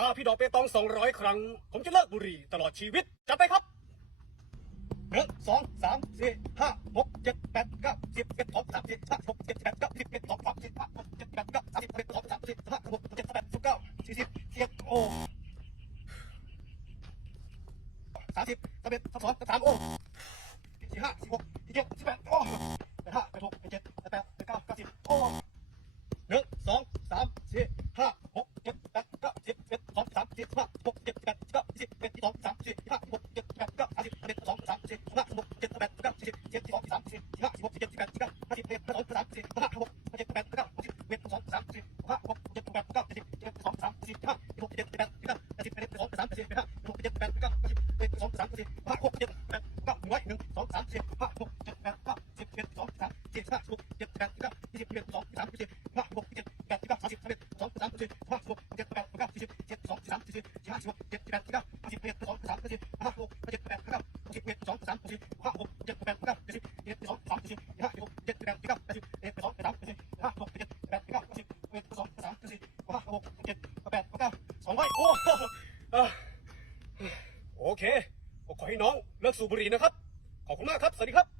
ถ้าพี่ดอกเปตองสองร้อยครั้ง ผมจะเลิกบุหรี่ตลอดชีวิต จัดไปครับหนึ่งสองสามสี่ห้าหกเจ็ดแปดเก้าสิบเอ็ดสองสามสี่ห้าหกเจ็ดแปดเก้าสิบเอ็ดสองสามสี่ห้าหกเจ็ดแปดเก้าสิบเอ็ดสองสามสี่ห้าหกเจ็ดแปดสิบเก้าสี่สิบสี่สิบโอ้สามสิบสามเอ็ดสามสองสามสามโอ้สี่ห้าสี่หกสี่เจ็ดสี่แปดโอ้แปดห้าแปดหกแปดเจ็ดแปดแปดแปดเก้าเก้าสิบโอ้หนึ่งสองสามสี่ เจ็ดสองสามสี่ห้าหกเจ็ดแปดเก้าห้าสิบเอ็ดสองสามสี่ห้าหกเจ็ดแปดเก้าสิบเอ็ดสองสามสี่ห้าหกเจ็ดแปดเก้าสิบเอ็ดสองสามสี่ห้าหกเจ็ดแปดเก้าสิบเอ็ดสองสามสี่ห้าหกเจ็ดแปดเก้าสิบเอ็ดสองสามสี่ห้าหกเจ็ดแปดเก้าหนึ่งร้อยหนึ่งสองสามสี่ห้าหกเจ็ดแปดเก้าสิบเอ็ดสองสามสี่ห้าหกเจ็ดแปดเก้าสิบเอ็ดสองสามสี่ห้าหกเจ็ดแปดเก้าสิบเอ็ดสองสามสี่ห้าหกเจ็ดแปดเก้าสิบเจ็ดสองสามสี่ห้าหกเจ็ดแปดเก้าสิบเอ็ดสองสามสี่ห้าหกเจ็ดแปดเก้าสิบเอ็ดสองสามสี่ห้าหกเจ็ดแปดเก้าสิบ ห้าหกเจ็ดแปดเก้าสองร้อยโอ้โอเคขอให้น้องเลิกสูบบุหรี่นะครับ ขอบคุณมากครับ สวัสดีครับ